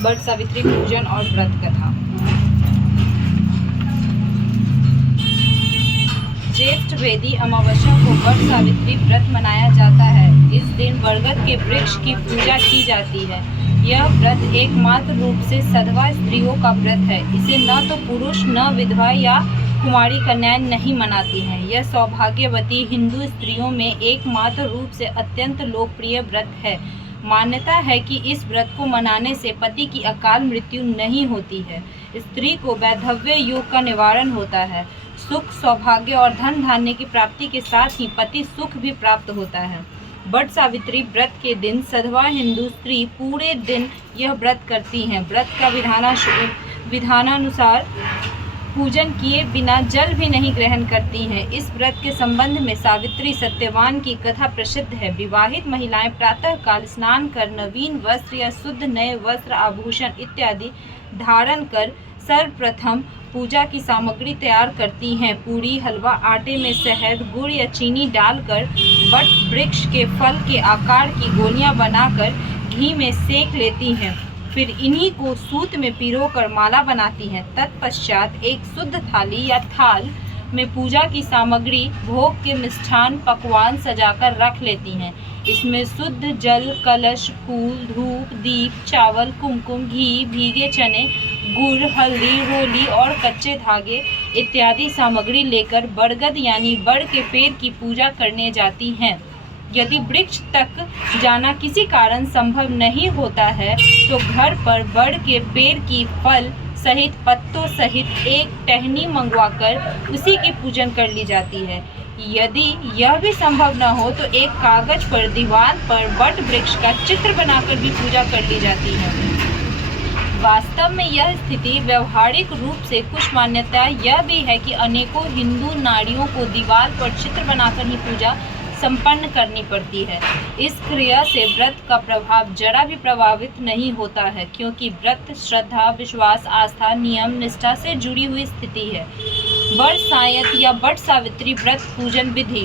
वट सावित्री पूजन और व्रत कथा। ज्येष्ठ वेदी अमावस्या को वट सावित्री व्रत मनाया जाता है। इस दिन बरगद के वृक्ष की पूजा की जाती है। यह व्रत एकमात्र रूप से सधवा स्त्रियों का व्रत है। इसे न तो पुरुष, न विधवा या कुमारी कन्याएं नहीं मनाती हैं। यह सौभाग्यवती हिंदू स्त्रियों में एकमात्र रूप से अत्यंत लोकप्रिय व्रत है। मान्यता है कि इस व्रत को मनाने से पति की अकाल मृत्यु नहीं होती है। स्त्री को वैधव्य योग का निवारण होता है। सुख, सौभाग्य और धन धान्य की प्राप्ति के साथ ही पति सुख भी प्राप्त होता है। वट सावित्री व्रत के दिन सधवा हिंदू स्त्री पूरे दिन यह व्रत करती हैं। व्रत का विधानानुसार पूजन किए बिना जल भी नहीं ग्रहण करती हैं। इस व्रत के संबंध में सावित्री सत्यवान की कथा प्रसिद्ध है। विवाहित महिलाएं प्रातः काल स्नान कर नवीन वस्त्र या शुद्ध नए वस्त्र, आभूषण इत्यादि धारण कर सर्वप्रथम पूजा की सामग्री तैयार करती हैं। पूरी, हलवा, आटे में शहद, गुड़ या चीनी डालकर वट वृक्ष के फल के आकार की गोलियां बनाकर घी में सेक लेती हैं। फिर इन्हीं को सूत में पिरोकर माला बनाती हैं। तत्पश्चात एक शुद्ध थाली या थाल में पूजा की सामग्री, भोग के मिष्ठान, पकवान सजाकर रख लेती हैं। इसमें शुद्ध जल, कलश, फूल, धूप, दीप, चावल, कुमकुम, घी, भीगे चने, गुड़, हल्दी, रोली और कच्चे धागे इत्यादि सामग्री लेकर बरगद यानी बड़ के पेड़ की पूजा करने जाती हैं। यदि वृक्ष तक जाना किसी कारण संभव नहीं होता है तो घर पर बड़ के पेड़ की फल सहित पत्तों सहित एक टहनी मंगवाकर उसी की पूजन कर ली जाती है। यदि यह भी संभव न हो तो एक कागज पर दीवार पर वट वृक्ष का चित्र बनाकर भी पूजा कर ली जाती है। वास्तव में यह स्थिति व्यवहारिक रूप से कुछ मान्यता यह भी है कि अनेकों हिंदू नारियों को दीवार पर चित्र बनाकर ही पूजा संपन्न करनी पड़ती है। इस क्रिया से व्रत का प्रभाव जरा भी प्रभावित नहीं होता है, क्योंकि व्रत श्रद्धा, विश्वास, आस्था, नियम, निष्ठा से जुड़ी हुई स्थिति है। वट सायत या वट सावित्री व्रत पूजन विधि: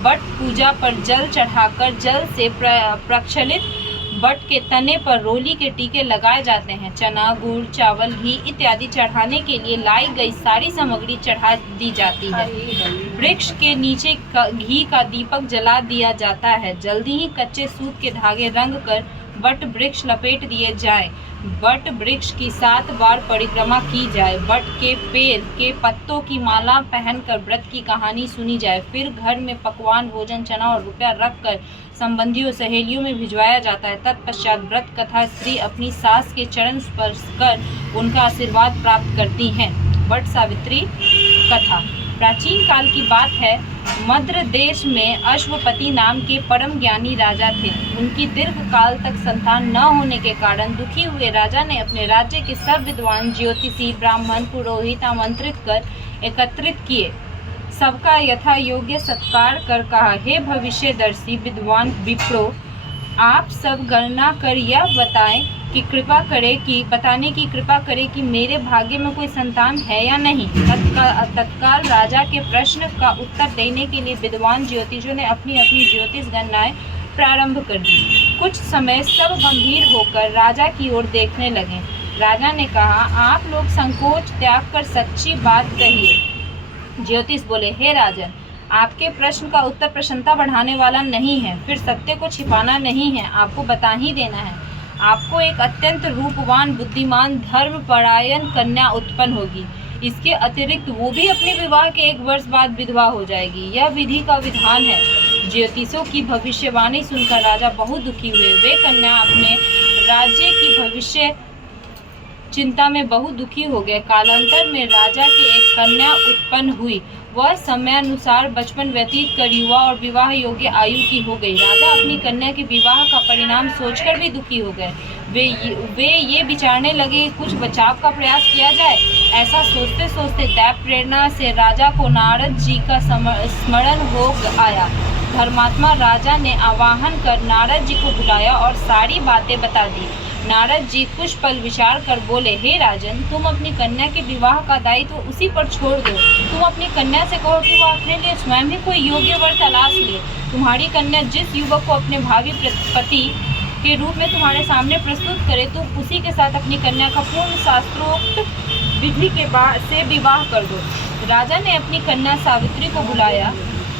वट पूजा पर जल चढ़ाकर जल से प्रक्षालित वट के तने पर रोली के टीके लगाए जाते हैं। चना, गुड़, चावल, घी इत्यादि चढ़ाने के लिए लाई गई सारी सामग्री चढ़ा दी जाती है। वृक्ष के नीचे घी का दीपक जला दिया जाता है। जल्दी ही कच्चे सूत के धागे रंग कर वट वृक्ष लपेट दिए जाए। वट वृक्ष की 7 बार परिक्रमा की जाए। वट के पेड़ के पत्तों की माला पहनकर व्रत की कहानी सुनी जाए। फिर घर में पकवान, भोजन, चना और रुपया रखकर संबंधियों, सहेलियों में भिजवाया जाता है। तत्पश्चात व्रत कथा स्त्री अपनी सास के चरण स्पर्श कर उनका आशीर्वाद प्राप्त करती हैं। वट सावित्री कथा प्राचीन काल की बात है। मद्र देश में अश्वपति नाम के परम ज्ञानी राजा थे। उनकी दीर्घ काल तक संतान न होने के कारण दुखी हुए राजा ने अपने राज्य के सब विद्वान, ज्योतिषी, ब्राह्मण, पुरोहित आमंत्रित कर एकत्रित किए। सबका यथा योग्य सत्कार कर कहा, हे भविष्यदर्शी विद्वान विप्रो, आप सब गणना कर यह बताने की कृपा करें कि मेरे भाग्य में कोई संतान है या नहीं। तत्काल राजा के प्रश्न का उत्तर देने के लिए विद्वान ज्योतिषियों ने अपनी अपनी ज्योतिष गणनाएं प्रारंभ कर दी। कुछ समय सब गंभीर होकर राजा की ओर देखने लगे। राजा ने कहा, आप लोग संकोच त्याग कर सच्ची बात कहिए। ज्योतिष बोले, हे राजन, आपके प्रश्न का उत्तर प्रसन्नता बढ़ाने वाला नहीं है, फिर सत्य को छिपाना नहीं है, आपको बता ही देना है। आपको एक अत्यंत रूपवान, बुद्धिमान, धर्मपरायण कन्या उत्पन्न होगी। इसके अतिरिक्त वो भी अपने विवाह के 1 वर्ष बाद विधवा हो जाएगी। यह विधि का विधान है। ज्योतिषों की भविष्यवाणी सुनकर राजा बहुत दुखी हुए। वे कन्या अपने राज्य की भविष्य चिंता में बहुत दुखी हो गए। कालांतर में राजा की एक कन्या उत्पन्न हुई। वह समयानुसार बचपन व्यतीत कर युवा और विवाह योग्य आयु की हो गई। राजा अपनी कन्या के विवाह का परिणाम सोचकर भी दुखी हो गए। वे ये विचारने लगे कुछ बचाव का प्रयास किया जाए। ऐसा सोचते सोचते दैव प्रेरणा से राजा को नारद जी का स्मरण हो आया। धर्मात्मा राजा ने आवाहन कर नारद जी को बुलाया और सारी बातें बता दी। नारद जी कुछ पल विचार कर बोले, हे राजन, तुम अपनी कन्या के विवाह का दायित्व उसी पर छोड़ दो। तुम अपनी कन्या से कहो कि वह अपने लिए स्वयं ही कोई योग्य वर तलाश ले। तुम्हारी कन्या जिस युवक को अपने भावी पति के रूप में तुम्हारे सामने प्रस्तुत करे तो उसी के साथ अपनी कन्या का पूर्ण शास्त्रोक्त विधि के बाद से विवाह कर दो। राजा ने अपनी कन्या सावित्री को बुलाया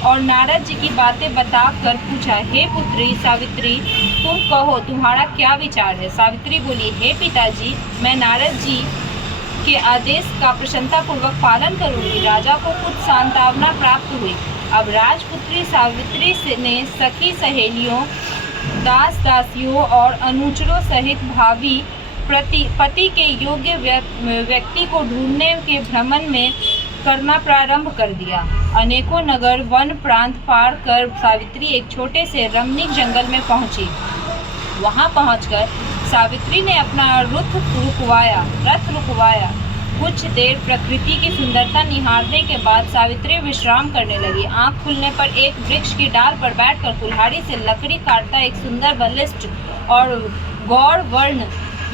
और नारद जी की बातें बताकर पूछा, हे पुत्री सावित्री, तुम कहो तुम्हारा क्या विचार है। सावित्री बोली, हे पिताजी, मैं नारद जी के आदेश का प्रसन्नतापूर्वक पालन करूंगी। राजा को कुछ सांत्वना प्राप्त हुई। अब राजपुत्री सावित्री ने सखी सहेलियों, दास दासियों और अनुचरों सहित भावी पति के योग्य व्यक्ति को ढूंढने के भ्रमण में करना प्रारंभ कर दिया। अनेकों नगर वन प्रांत पार कर सावित्री एक छोटे से रमणीक जंगल में पहुंची। वहां पहुंचकर सावित्री ने अपना रथ रुकवाया। कुछ देर प्रकृति की सुंदरता निहारने के बाद सावित्री विश्राम करने लगी। आंख खुलने पर एक वृक्ष की डाल पर बैठकर कुल्हाड़ी से लकड़ी काटता एक सुंदर बलिष्ठ और गौर वर्ण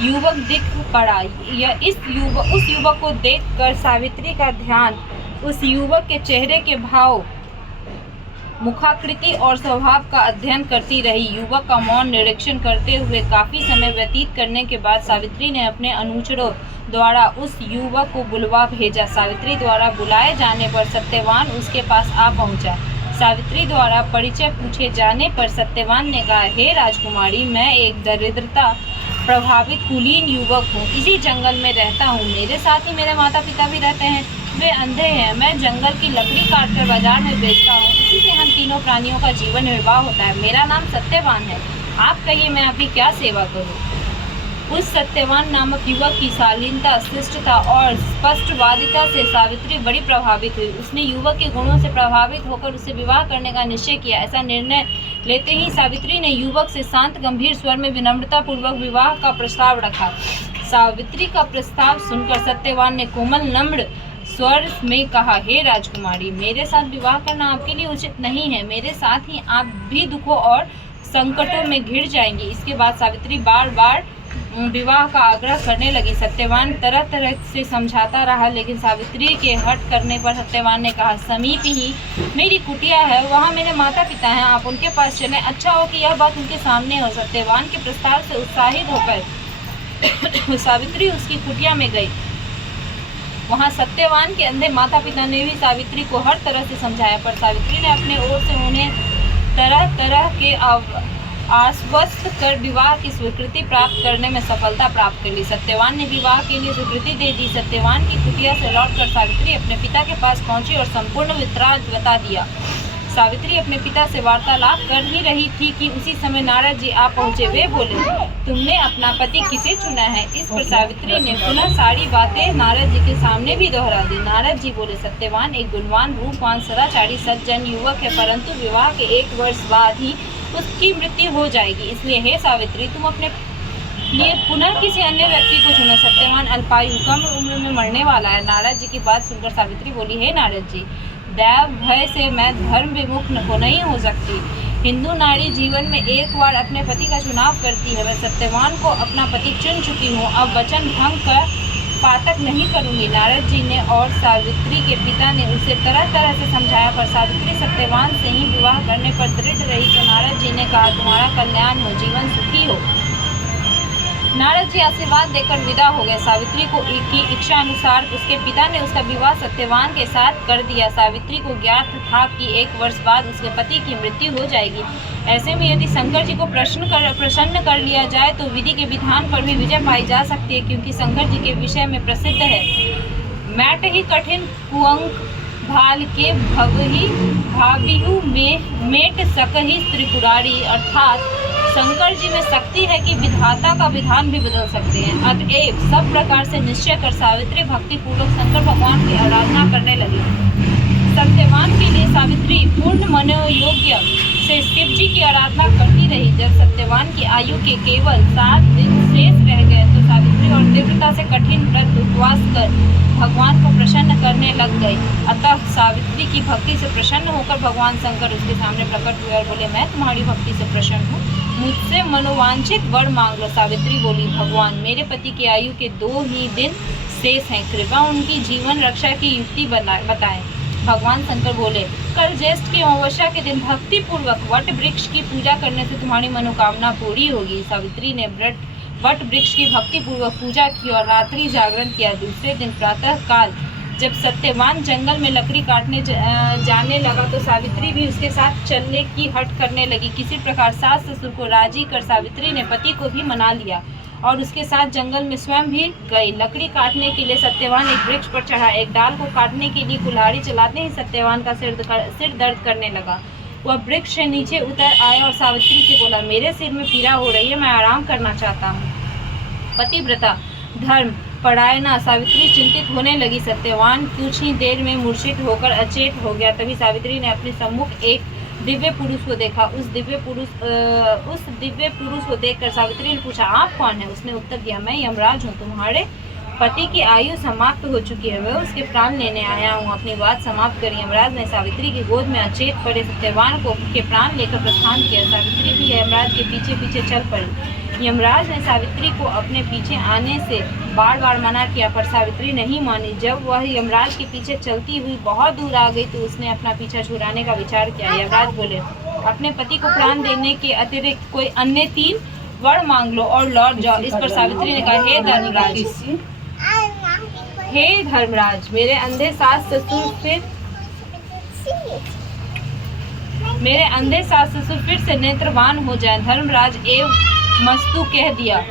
युवक दिख पड़ा। उस युवक को देखकर सावित्री का ध्यान उस युवक के चेहरे के भाव, मुखाकृति और स्वभाव का अध्ययन करती रही। युवक का मौन निरीक्षण करते हुए काफी समय व्यतीत करने के बाद सावित्री ने अपने अनुचरों द्वारा उस युवक को बुलवा भेजा। सावित्री द्वारा बुलाए जाने पर सत्यवान उसके पास आ पहुंचा। सावित्री द्वारा परिचय पूछे जाने पर सत्यवान ने कहा, हे राजकुमारी, मैं एक दरिद्रता प्रभावित कुलीन युवक हूँ। इसी जंगल में रहता हूँ। मेरे साथ ही मेरे माता पिता भी रहते हैं। वे अंधे हैं। मैं जंगल की लकड़ी काटकर बाजार में बेचता हूँ। इसी से हम तीनों प्राणियों का जीवन निर्वाह होता है। मेरा नाम सत्यवान है। आप कहिए मैं आपकी क्या सेवा करूँ। उस सत्यवान नामक युवक की शालीनता, शिष्टता और स्पष्टवादिता से सावित्री बड़ी प्रभावित हुई। उसने युवक के गुणों से प्रभावित होकर उससे विवाह करने का निश्चय किया। ऐसा निर्णय लेते ही सावित्री ने युवक से शांत गंभीर स्वर में विनम्रता पूर्वक विवाह का प्रस्ताव रखा। सावित्री का प्रस्ताव सुनकर सत्यवान ने कोमल नम्र स्वर में कहा, हे राजकुमारी, मेरे साथ विवाह करना आपके लिए उचित नहीं है। मेरे साथ ही आप भी दुखों और संकटों में घिर जाएंगी। इसके बाद सावित्री बार बार विवाह का आग्रह करने लगी। सत्यवान तरह तरह से समझाता रहा, लेकिन सावित्री के हट करने पर सत्यवान ने कहा, समीप ही मेरी कुटिया है, वहाँ मेरे माता पिता हैं, आप उनके पास चलें। अच्छा हो कि यह बात उनके सामने हो। सत्यवान के प्रस्ताव से उत्साहित होकर सावित्री उसकी कुटिया में गई। वहाँ सत्यवान के अंधे माता पिता ने भी सावित्री को हर तरह से समझाया, पर सावित्री ने अपने ओर से उन्हें तरह तरह के आश्वस्त कर विवाह की स्वीकृति प्राप्त करने में सफलता प्राप्त कर ली। सत्यवान ने विवाह के लिए स्वीकृति दे दी। सत्यवान की कुटिया से लौटकर सावित्री अपने पिता के पास पहुंची और संपूर्ण वृत्तांत बता दिया। सावित्री अपने पिता से वार्तालाप कर ही रही थी कि उसी समय नारद जी आ पहुंचे। वे बोले, तुमने अपना पति किसे चुना है। इस पर सावित्री ने पुनः सारी बातें नारद जी के सामने भी दोहरा दी। नारद जी बोले, सत्यवान एक गुणवान, रूपवान, सदाचारी, सज्जन युवक है, परंतु विवाह के 1 वर्ष बाद ही उसकी मृत्यु हो जाएगी। इसलिए हे सावित्री, तुम अपने लिए पुनः किसी अन्य व्यक्ति को चुनो। सत्यवान अल्पायु, कम उम्र में मरने वाला है। नारद जी की बात सुनकर सावित्री बोली, हे नारद जी, दैव भय से मैं धर्म विमुख नहीं हो सकती। हिंदू नारी जीवन में एक बार अपने पति का चुनाव करती है। मैं सत्यवान को अपना पति चुन चुकी हूँ। अब वचन भंग का पातक नहीं करूँगी। नारद जी ने और सावित्री के पिता ने उसे तरह तरह से समझाया, पर सावित्री सत्यवान से ही विवाह करने पर दृढ़ रही। तो नारद जी ने कहा, तुम्हारा कल्याण हो, जीवन सुखी हो। नारद जी आशीर्वाद देकर विदा हो गए। सावित्री को की इच्छा अनुसार उसके पिता ने उसका विवाह सत्यवान के साथ कर दिया। सावित्री को ज्ञात था कि 1 वर्ष बाद उसके पति की मृत्यु हो जाएगी। ऐसे में यदि शंकर जी को प्रसन्न कर लिया जाए तो विधि के विधान पर भी विजय पाई जा सकती है, क्योंकि शंकर जी के विषय में प्रसिद्ध है, मैट ही कठिन कुअंक भाल के भाविहु में मेट सकहि त्रिपुरारी। अर्थात शंकर जी में शक्ति है कि विधाता का विधान भी बदल सकते हैं। अतएव सब प्रकार से निश्चय कर सावित्री भक्ति पूर्वक शंकर भगवान की आराधना करने लगी। सत्यवान के लिए सावित्री पूर्ण मनोयोग्य से शिव जी की आराधना करती रही। जब सत्यवान की आयु के केवल 7 दिन शेष रह गए तो सावित्री और तीव्रता से कठिन व्रत उपवास कर भगवान को प्रसन्न करने लग गई। अतः सावित्री की भक्ति से प्रसन्न होकर भगवान शंकर उसके सामने प्रकट हुए और बोले, मैं तुम्हारी भक्ति से प्रसन्न हूँ, मुझसे मनोवांछित वर मांग लो। सावित्री बोली, भगवान, मेरे पति की आयु के 2 ही दिन शेष हैं, कृपया उनकी जीवन रक्षा की युक्ति बताएं। भगवान शंकर बोले, कल ज्येष्ठ की अमावस्या के दिन भक्ति पूर्वक वट वृक्ष की पूजा करने से तुम्हारी मनोकामना पूरी होगी। सावित्री ने वट वृक्ष की भक्ति पूर्वक पूजा की और रात्रि जागरण किया। दूसरे दिन प्रातः काल जब सत्यवान जंगल में लकड़ी काटने जाने लगा तो सावित्री भी उसके साथ चलने की हट करने लगी। किसी प्रकार सास ससुर को राजी कर सावित्री ने पति को भी मना लिया और उसके साथ जंगल में स्वयं भी गई। लकड़ी काटने के लिए सत्यवान एक वृक्ष पर चढ़ा। एक डाल को काटने के लिए कुल्हाड़ी चलाते ही सत्यवान का सिर दर्द करने लगा। वह वृक्ष से नीचे उतर आया और सावित्री से बोला, मेरे सिर में पीड़ा हो रही है, मैं आराम करना चाहता हूँ। पतिव्रता धर्म परायणा सावित्री चिंतित होने लगी। सत्यवान कुछ ही देर में मूर्छित होकर अचेत हो गया। तभी सावित्री ने अपने सम्मुख एक दिव्य पुरुष को देखा। उस दिव्य पुरुष को देखकर सावित्री ने पूछा, आप कौन है? उसने उत्तर दिया, मैं यमराज हूँ। तुम्हारे पति की आयु समाप्त हो चुकी है, वह उसके प्राण लेने आया हूँ। अपनी बात समाप्त कर यमराज ने सावित्री की गोद में अचेत पड़े सत्यवान के प्राण लेकर प्रस्थान किया। सावित्री भी यमराज के पीछे पीछे चल पड़ी। यमराज ने सावित्री को अपने पीछे आने से बार बार मना किया, पर सावित्री नहीं मानी। जब वह यमराज के पीछे चलती हुई बहुत दूर आ गई तो उसने अपना पीछा छुड़ाने का विचार किया। यमराज बोले, अपने पति को प्राण देने के अतिरिक्त कोई अन्य 3 वर मांग लो और लौट जाओ। इस पर सावित्री ने कहा, हे धर्मराज, मेरे अंधे सास ससुर फिर से नेत्रवान हो जाएं। धर्मराज एवं मस्तु कह दिया।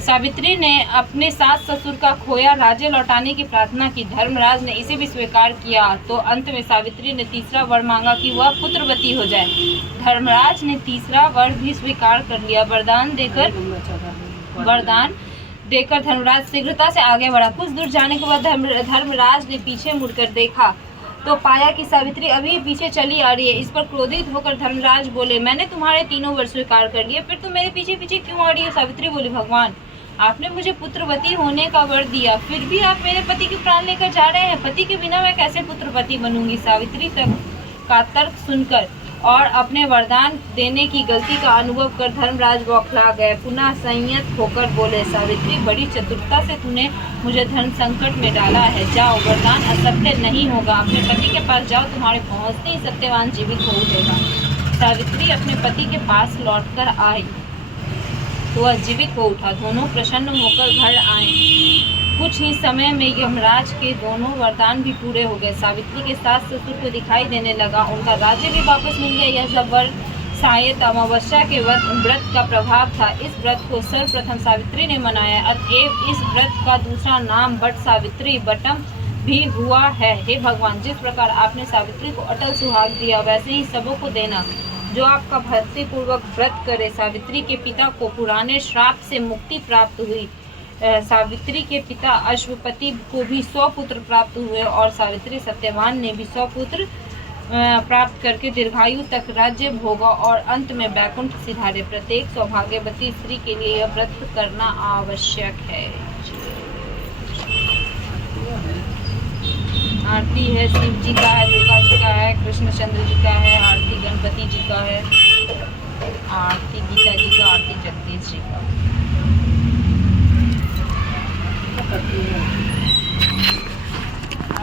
सावित्री ने अपने सास ससुर का खोया राज्य लौटाने की प्रार्थना की। धर्मराज ने इसे भी स्वीकार किया तो अंत में सावित्री ने तीसरा वर मांगा कि वह पुत्रवती हो जाए। धर्मराज ने तीसरा वर भी स्वीकार कर लिया। वरदान देकर धर्मराज शीघ्रता से आगे बढ़ा। कुछ दूर जाने के बाद धर्मराज ने पीछे मुड़कर देखा तो पाया कि सावित्री अभी पीछे चली आ रही है। इस पर क्रोधित होकर धर्मराज बोले, मैंने तुम्हारे 3 वर स्वीकार कर लिए, फिर तुम मेरे पीछे पीछे क्यों आ रही है? सावित्री बोली, भगवान, आपने मुझे पुत्रवती होने का वर दिया, फिर भी आप मेरे पति के प्राण लेकर जा रहे हैं। पति के बिना मैं कैसे पुत्रवती बनूंगी? सावित्री का तर्क सुनकर और अपने वरदान देने की गलती का अनुभव कर धर्मराज बौखला गए। पुनः संयत होकर बोले, सावित्री, बड़ी चतुरता से तूने मुझे धर्म संकट में डाला है। जाओ, वरदान असत्य नहीं होगा। अपने पति के पास जाओ, तुम्हारे पहुंचते ही सत्यवान जीवित हो उठेगा। सावित्री अपने पति के पास लौटकर आई तो वह जीवित हो उठा। दोनों प्रसन्न होकर घर आए। कुछ ही समय में यमराज के दोनों वरदान भी पूरे हो गए। सावित्री के सास ससुर को दिखाई देने लगा, उनका राज्य भी वापस मिल गया। यह सब वर शायद अमावस्या के व्रत का प्रभाव था। इस व्रत को सर्वप्रथम सावित्री ने मनाया, अतएव इस व्रत का दूसरा नाम वट सावित्री बटम भी हुआ है। हे भगवान, जिस प्रकार आपने सावित्री को अटल सुहाग दिया, वैसे ही सबों को देना जो आपका भक्ति पूर्वक व्रत करे। सावित्री के पिता को पुराने श्राप से मुक्ति प्राप्त हुई। सावित्री के पिता अश्वपति को भी 100 पुत्र प्राप्त हुए और सावित्री सत्यवान ने भी 100 पुत्र प्राप्त करके दीर्घायु तक राज्य भोगा और अंत में वैकुंठ सिधारे। प्रत्येक सौभाग्यवती स्त्री के लिए यह व्रत करना आवश्यक है। आरती है शिव जी का है, दुर्गा जी का है, कृष्णचंद्र जी का है, आरती गणपति जी का है, आरती गीता जी का, आरती जगदीश जी का।